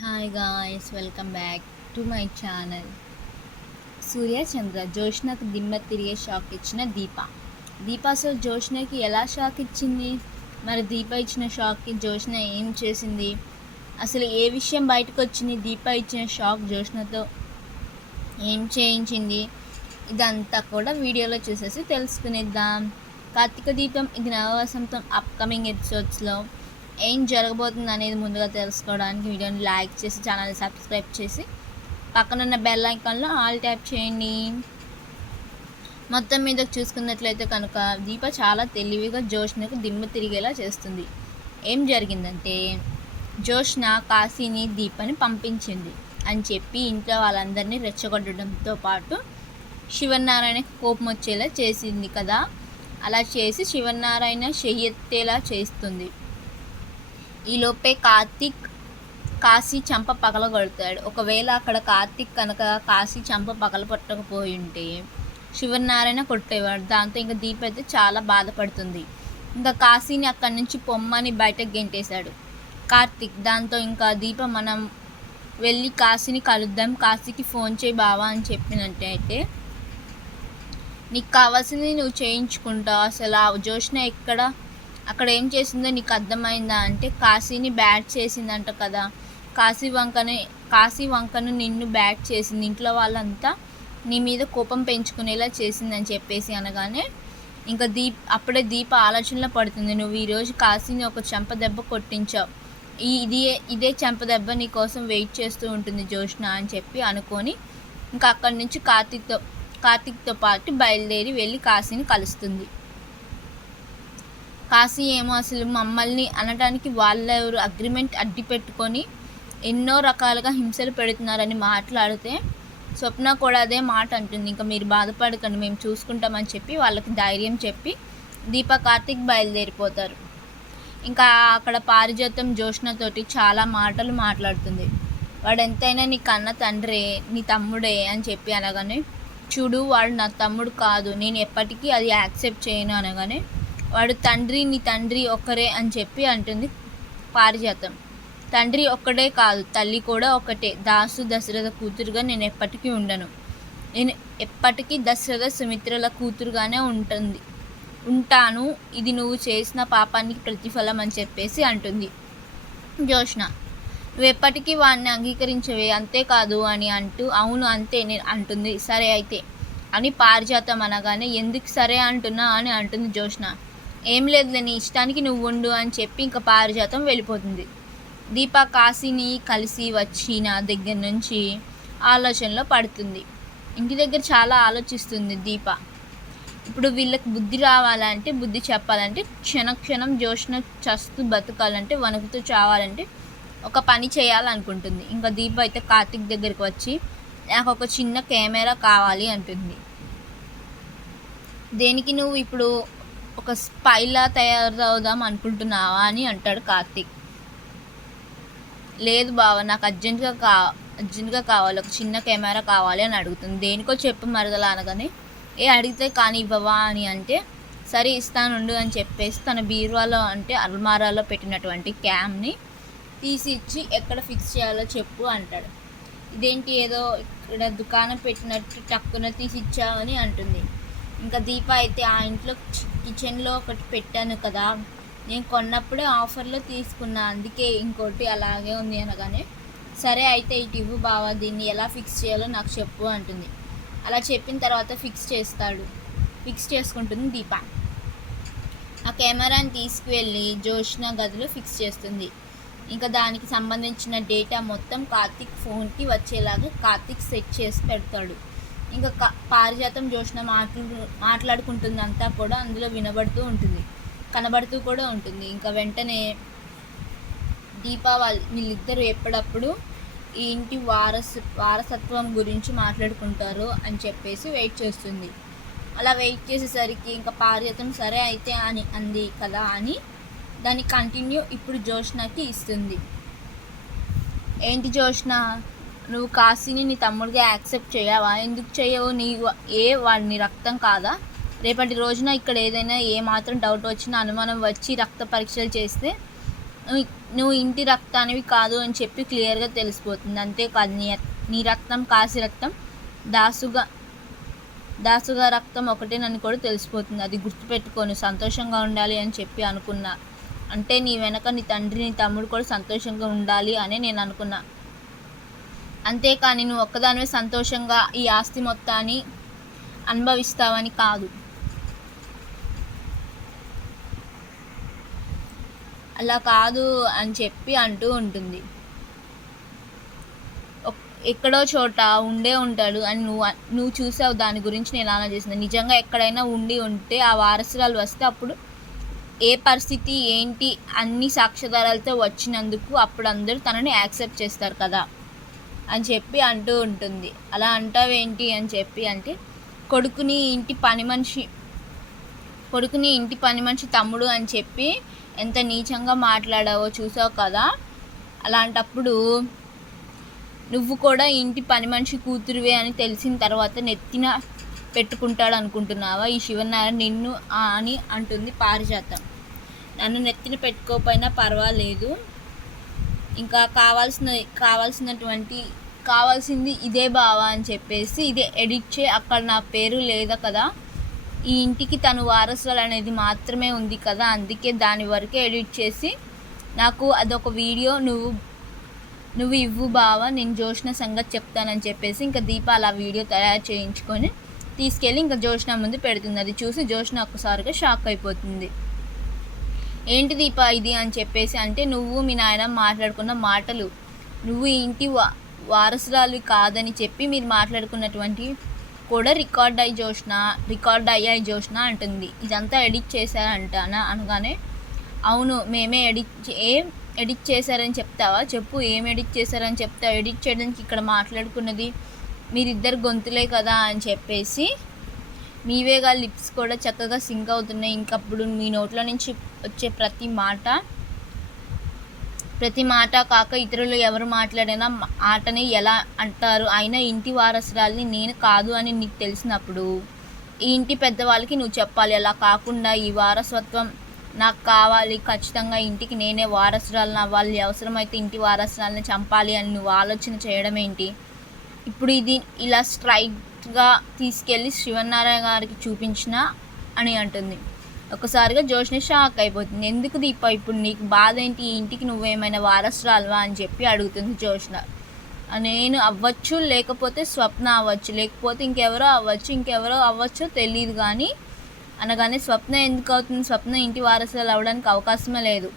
Hi guys welcome back to my channel Surya Chandra జోష్నకు దిమ్మ తిరిగే shock ఇచ్చిన దీప. దీప అసలు జోష్నకి ఎలా షాక్ ఇచ్చింది? మరి దీప ఇచ్చిన షాక్కి జోష్న ఏం చేసింది? అసలు ఏ విషయం బయటకు వచ్చింది దీప ఇచ్చిన షాక్ జోష్నతో ఏం చేయించింది? ఇదంతా కూడా వీడియోలో చూసేసి తెలుసుకునేద్దాం. కార్తీక దీపం ఇది నవవసంతం అప్కమింగ్ ఎపిసోడ్స్లో ఏం జరగబోతుంది అనేది ముందుగా తెలుసుకోవడానికి వీడియోని లైక్ చేసి ఛానల్ని సబ్స్క్రైబ్ చేసి పక్కనున్న బెల్ ఐకాన్లో ఆల్ ట్యాప్ చేయండి. మొత్తం మీద చూసుకున్నట్లయితే కనుక దీప చాలా తెలివిగా జోష్నకు దిమ్మ తిరిగేలా చేస్తుంది. ఏం జరిగిందంటే జోష్న కాశీని దీపని పంపించింది అని చెప్పి ఇంట్లో వాళ్ళందరినీ రెచ్చగొట్టడంతో పాటు శివనారాయణ కోపం వచ్చేలా చేసింది కదా. అలా చేసి శివనారాయణ చెయ్యెత్తేలా చేస్తుంది. ఈలోపే కార్తీక్ కాశీ చంప పగలగొడతాడు ఒకవేళ అక్కడ కార్తీక్ కనుక కాశీ చంప పగల పట్టకపోయి ఉంటే శివనారాయణ కొట్టేవాడు. దాంతో ఇంకా దీప అయితే చాలా బాధపడుతుంది. ఇంకా కాశీని అక్కడి నుంచి పొమ్మని బయటకు గెంటేశాడు కార్తీక్. దాంతో ఇంకా దీప మనం వెళ్ళి కాశీని కలుద్దాం కాశీకి ఫోన్ చేయి బావా అని చెప్పినట్టయితే నీకు కావాల్సింది నువ్వు చేయించుకుంటావు. అసలు ఆ జోష్న ఎక్కడ అక్కడ ఏం చేసిందో నీకు అర్థమైందా అంటే కాశీని బ్యాట్ చేసిందంట కదా. కాశీ వంకని కాశీ వంకను నిన్ను బ్యాట్ చేసింది. ఇంట్లో వాళ్ళంతా నీ మీద కోపం పెంచుకునేలా చేసిందని చెప్పేసి అనగానే ఇంకా దీప్ అప్పుడే దీప ఆలోచనలో పడుతుంది. నువ్వు ఈరోజు కాశీని ఒక చెంప దెబ్బ కొట్టించావు. ఈ ఇది ఇదే చెంప దెబ్బ నీ కోసం వెయిట్ చేస్తూ ఉంటుంది జోష్ణ అని చెప్పి అనుకొని ఇంకా అక్కడి నుంచి కార్తీక్తో కార్తీక్తో పాటు బయలుదేరి వెళ్ళి కాశీని కలుస్తుంది. కాశీ ఏమో అసలు మమ్మల్ని అనడానికి వాళ్ళెవరు అగ్రిమెంట్ అడ్డి పెట్టుకొని ఎన్నో రకాలుగా హింసలు పెడుతున్నారని మాట్లాడితే స్వప్న కూడా అదే మాట అంటుంది. ఇంకా మీరు బాధపడకండి మేము చూసుకుంటామని చెప్పి వాళ్ళకి ధైర్యం చెప్పి దీప కార్తిక్ బయలుదేరిపోతారు. ఇంకా అక్కడ పారిజాతం జోష్నతోటి చాలా మాటలు మాట్లాడుతుంది. వాడు ఎంతైనా నీ కన్న తండ్రే నీ తమ్ముడే అని చెప్పి అనగానే చూడు వాడు నా తమ్ముడు కాదు నేను ఎప్పటికీ అది యాక్సెప్ట్ చేయను అనగానే వాడు తండ్రి నీ తండ్రి ఒక్కరే అని చెప్పి అంటుంది పారిజాతం. తండ్రి ఒక్కడే కాదు తల్లి కూడా ఒకటే దాసు దశరథ కూతురుగా నేను ఎప్పటికీ ఉండను. నేను ఎప్పటికీ దశరథ సుమిత్రల కూతురుగానే ఉంటుంది. ఉంటాను ఇది నువ్వు చేసిన పాపానికి ప్రతిఫలం అని చెప్పేసి అంటుంది జోష్న నువ్వు ఎప్పటికీ వాడిని అంగీకరించవే అంతేకాదు అని అంటూ అవును అంతే నేను అంటుంది. సరే అయితే అని పారిజాతం అనగానే ఎందుకు సరే అంటున్నా? అని అంటుంది జోష్న ఏం లేదు నీ ఇష్టానికి నువ్వు ఉండు అని చెప్పి ఇంకా పారిజాతం వెళ్ళిపోతుంది. దీప కాశీని కలిసి వచ్చి నా దగ్గర నుంచి ఆలోచనలో పడుతుంది. ఇంటి దగ్గర చాలా ఆలోచిస్తుంది దీప. ఇప్పుడు వీళ్ళకి బుద్ధి రావాలంటే బుద్ధి చెప్పాలంటే క్షణ క్షణం జోష్న చస్తూ బతకాలంటే వణుకుతూ చావాలంటే ఒక పని చేయాలనుకుంటుంది. ఇంకా దీప అయితే కార్తిక్ దగ్గరికి వచ్చి నాకు ఒక చిన్న కెమెరా కావాలి అంటుంది. దేనికి నువ్వు ఇప్పుడు ఒక స్పైలా తయారవుదాం అనుకుంటున్నావా అని అంటాడు కార్తీక్. లేదు బావ నాకు అర్జెంటుగా కా అర్జెంటుగా కావాలి ఒక చిన్న కెమెరా కావాలి అని అడుగుతుంది. దేనికో చెప్పు మరదలా అనగానే ఏ అడిగితే కానీ ఇవ్వవా అని అంటే సరే ఇస్తానుండు అని చెప్పేసి తన బీరువాలో అంటే అల్మారాలో పెట్టినటువంటి క్యామ్ని తీసి ఇచ్చి ఎక్కడ ఫిక్స్ చేయాలో చెప్పు అంటాడు. ఇదేంటి ఏదో ఇక్కడ దుకాణం పెట్టినట్టు టక్కున తీసి ఇచ్చావని అంటుంది. ఇంకా దీప అయితే ఆ ఇంట్లో కిచెన్లో ఒకటి పెట్టాను కదా. నేను కొన్నప్పుడే ఆఫర్లో తీసుకున్నా. అందుకే ఇంకోటి అలాగే ఉంది అనగానే సరే అయితే ఇటు ఇవ్వు బావా దీన్ని ఎలా ఫిక్స్ చేయాలో నాకు చెప్పు అంటుంది. అలా చెప్పిన తర్వాత ఫిక్స్ చేస్తాడు. ఫిక్స్ చేసుకుంటుంది దీప. ఆ కెమెరాని తీసుకువెళ్ళి జోష్న గదిలో ఫిక్స్ చేస్తుంది. ఇంకా దానికి సంబంధించిన డేటా మొత్తం కార్తిక్ ఫోన్కి వచ్చేలాగా కార్తిక్ సెట్ చేసి పెడతాడు. ఇంకా పారిజాతం జోష్ణ మాట్లాడు మాట్లాడుకుంటుంది అంతా కూడా అందులో వినబడుతూ ఉంటుంది. కనబడుతూ కూడా ఉంటుంది. ఇంకా వెంటనే దీపావళి వీళ్ళిద్దరూ ఎప్పుడప్పుడు ఈ ఇంటి వారస్ వారసత్వం గురించి మాట్లాడుకుంటారు అని చెప్పేసి వెయిట్ చేస్తుంది. అలా వెయిట్ చేసేసరికి ఇంకా పారిజాతం సరే అయితే అని అంది కదా అని దాని కంటిన్యూ ఇప్పుడు జోష్నకి ఇస్తుంది. ఏంటి జోష్న నువ్వు కాశీని నీ తమ్ముడిగా యాక్సెప్ట్ చేయవా? ఎందుకు చేయవు? నీ ఏ వాడిని రక్తం కాదా? రేపటి రోజున ఇక్కడ ఏదైనా ఏ మాత్రం డౌట్ వచ్చినా అనుమానం వచ్చి రక్త పరీక్షలు చేస్తే నువ్వు నువ్వు ఇంటి రక్తానివి కాదు అని చెప్పి క్లియర్గా తెలిసిపోతుంది. అంతేకాదు నీ నీ రక్తం కాశీ రక్తం దాసుగా దాసుగా రక్తం ఒకటేనని కూడా తెలిసిపోతుంది. అది గుర్తుపెట్టుకొని సంతోషంగా ఉండాలి అని చెప్పి అనుకున్నా. అంటే నీ వెనక నీ తండ్రి నీ తమ్ముడు కూడా సంతోషంగా ఉండాలి అని నేను అనుకున్నా. అంతేకాని నువ్వు ఒక్కదానివే సంతోషంగా ఈ ఆస్తి మొత్తాన్ని అనుభవిస్తావని కాదు. అలా కాదు అని చెప్పి అంటూ ఉంటుంది. ఎక్కడో చోట ఉండే ఉంటాడు అని నువ్వు నువ్వు చూసావు దాని గురించి నేను ఆలోచిస్తుంది నిజంగా ఎక్కడైనా ఉండి ఉంటే ఆ వారసురాలు వస్తే అప్పుడు ఏ పరిస్థితి ఏంటి అన్ని సాక్ష్యాధారాలతో వచ్చినందుకు అప్పుడు అందరూ తనని యాక్సెప్ట్ చేస్తారు కదా. అని చెప్పి అంటూ ఉంటుంది. అలా అంటావేంటి అని చెప్పి అంటే కొడుకుని ఇంటి పని మనిషి కొడుకుని ఇంటి పని మనిషి తమ్ముడు అని చెప్పి ఎంత నీచంగా మాట్లాడావో చూసావు కదా? అలాంటప్పుడు నువ్వు కూడా ఇంటి పని మనిషి కూతురువే అని తెలిసిన తర్వాత నెత్తిన పెట్టుకుంటాడు అనుకుంటున్నావా? ఈ శివనారాయణ నిన్ను అని అంటుంది పారిజాతం. నన్ను నెత్తిన పెట్టుకోకపోయినా పర్వాలేదు. ఇంకా కావాల్సిన కావాల్సినటువంటి కావాల్సింది ఇదే బావా అని చెప్పేసి ఇదే ఎడిట్ చే అక్కడ నా పేరు లేదా కదా? ఈ ఇంటికి తను వారసులు అనేది మాత్రమే ఉంది కదా? అందుకే దాని వరకే ఎడిట్ చేసి నాకు అదొక వీడియో నువ్వు నువ్వు ఇవ్వు బావా నేను జోష్న సంగతి చెప్తానని చెప్పేసి ఇంకా దీప అలా వీడియో తయారు చేయించుకొని తీసుకెళ్ళి ఇంకా జోష్న ముందు పెడుతుంది. అది చూసి జోష్న ఒక్కసారిగా షాక్ అయిపోతుంది. ఏంటి దీప ఇది అని చెప్పేసి అంటే నువ్వు మీ నాయన మాట్లాడుకున్న మాటలు. నువ్వు ఇంటి వా వారసురాలు కాదని చెప్పి మీరు మాట్లాడుకున్నటువంటి కూడా రికార్డ్ అయ్యి జోష్న రికార్డ్ అయ్యాయి జోష్న అంటుంది. ఇదంతా ఎడిట్ చేశారంటానా అనగానే అవును మేమే ఎడిట్ ఏం ఎడిట్ చేశారని చెప్తావా? చెప్పు ఏం ఎడిట్ చేశారని చెప్తావు? ఎడిట్ చేయడానికి ఇక్కడ మాట్లాడుకున్నది మీరిద్దరు గొంతులే కదా అని చెప్పేసి మీవేగా లిప్స్ కూడా చక్కగా సింక్ అవుతున్నాయి. ఇంకప్పుడు మీ నోట్లో నుంచి వచ్చే ప్రతి మాట. ప్రతి మాట కాక ఇతరులు ఎవరు మాట్లాడినా ఆటని ఎలా అంటారు? అయినా ఇంటి వారసురాల్ని నేను కాదు అని నీకు తెలిసినప్పుడు ఈ ఇంటి పెద్దవాళ్ళకి నువ్వు చెప్పాలి. అలా కాకుండా ఈ వారసత్వం నాకు కావాలి. ఖచ్చితంగా ఇంటికి నేనే వారసురాలను అవ్వాలి. అవసరమైతే ఇంటి వారసురాలని చంపాలి అని నువ్వు ఆలోచన చేయడం ఏంటి? ఇప్పుడు ఇది ఇలా స్ట్రైట్గా తీసుకెళ్ళి శివనారాయణ గారికి చూపించిన అని అంటుంది. ఒకసారిగా జోష్ని షాక్ అయిపోతుంది. ఎందుకు దీప ఇప్పుడు నీకు బాధ ఏంటి? ఈ ఇంటికి నువ్వేమైనా వారసురాలవా? అని చెప్పి అడుగుతుంది జోష్న. నేను అవ్వచ్చు లేకపోతే స్వప్న అవ్వచ్చు లేకపోతే ఇంకెవరో అవ్వచ్చు ఇంకెవరో అవ్వచ్చో తెలియదు కానీ అనగానే స్వప్న ఎందుకు అవుతుంది? స్వప్న ఇంటి వారసులు అవ్వడానికి అవకాశమే లేదు.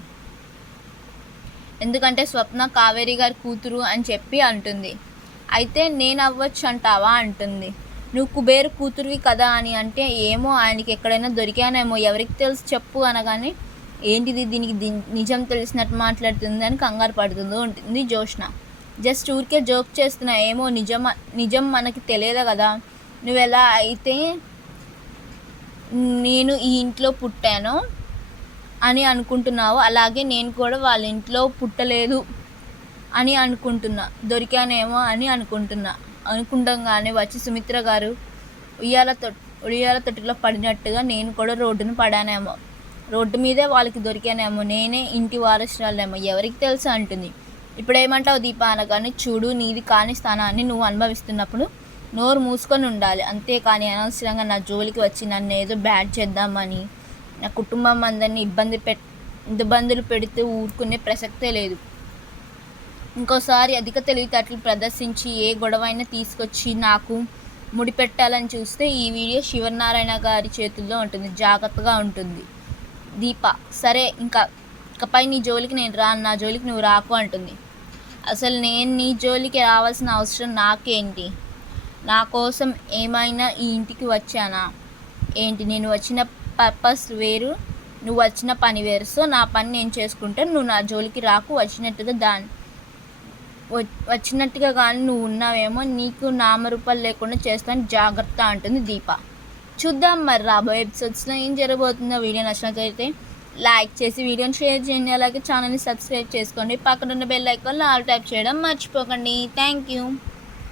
ఎందుకంటే స్వప్న కావేరి గారి కూతురు అని చెప్పి అంటుంది. అయితే నేను అవ్వచ్చు అంటావా? అంటుంది. నువ్వు కుబేరు కూతురువి కదా అని అంటే ఏమో ఆయనకి ఎక్కడైనా దొరికానేమో ఎవరికి తెలుసు చెప్పు అనగానే ఏంటిది దీనికి ది- నిజం తెలిసినట్టు మాట్లాడుతుంది అని కంగారు పడుతుందో ఉంటుంది జోష్న జస్ట్ ఊరికే జోక్ చేస్తున్నా ఏమో నిజం నిజం మనకి తెలియదు కదా. నువ్వు ఎలా అయితే నేను ఈ ఇంట్లో పుట్టాను అని అనుకుంటున్నావు అలాగే నేను కూడా వాళ్ళ ఇంట్లో పుట్టలేదు అని అనుకుంటున్నా దొరికానేమో అని అనుకుంటున్నా. అనుకుండంగానే వచ్చి సుమిత్ర గారు ఉయ్యాల తొట్ ఉయ్యాల తొట్టిలో పడినట్టుగా నేను కూడా రోడ్డును పడానేమో. రోడ్డు మీదే వాళ్ళకి దొరికానేమో. నేనే ఇంటి వారసురాలేమో ఎవరికి తెలుసు అంటుంది. ఇప్పుడేమంటావు దీప అనగానే చూడు నీది కాని స్థానాన్ని నువ్వు అనుభవిస్తున్నప్పుడు నోరు మూసుకొని ఉండాలి. అంతేకాని అనవసరంగా నా జోలికి వచ్చి నన్ను ఏదో బ్యాడ్ చేద్దామని నా కుటుంబం అందరినీ ఇబ్బంది పెట్ ఇబ్బందులు పెడుతూ ఊరుకునే ప్రసక్తే లేదు. ఇంకోసారి అధిక తెలివితేటలు ప్రదర్శించి ఏ గొడవ అయినా తీసుకొచ్చి నాకు ముడిపెట్టాలని చూస్తే ఈ వీడియో శివనారాయణ గారి చేతుల్లో ఉంటుంది. జాగ్రత్తగా ఉంటుంది. దీప సరే ఇంకా ఇకపై నీ జోలికి నేను రాను నా జోలికి నువ్వు రాకు అంటుంది. అసలు నేను నీ జోలికి రావాల్సిన అవసరం నాకేంటి? నా కోసం ఏమైనా ఈ ఇంటికి వచ్చానా? ఏంటి నేను వచ్చిన పర్పస్ వేరు నువ్వు వచ్చిన పని వేరు. సో నా పని నేను చేసుకుంటే నువ్వు నా జోలికి రాకు వచ్చినట్టుగా దాని వచ్చినట్టుగా కానీ నువ్వు ఉన్నావేమో నీకు నామరూపాలు లేకుండా చేస్తాను జాగ్రత్త అంటుంది దీప. చూద్దాం మరి రాబోయే ఎపిసోడ్స్లో ఏం జరగబోతుందో వీడియో నచ్చినట్లయితే లైక్ చేసి వీడియోని షేర్ చేయండి అలాగే ఛానల్ని సబ్స్క్రైబ్ చేసుకోండి. పక్కన ఉన్న బెల్ ఐకాన్లో ఆల్ టైప్ చేయడం మర్చిపోకండి. Thank you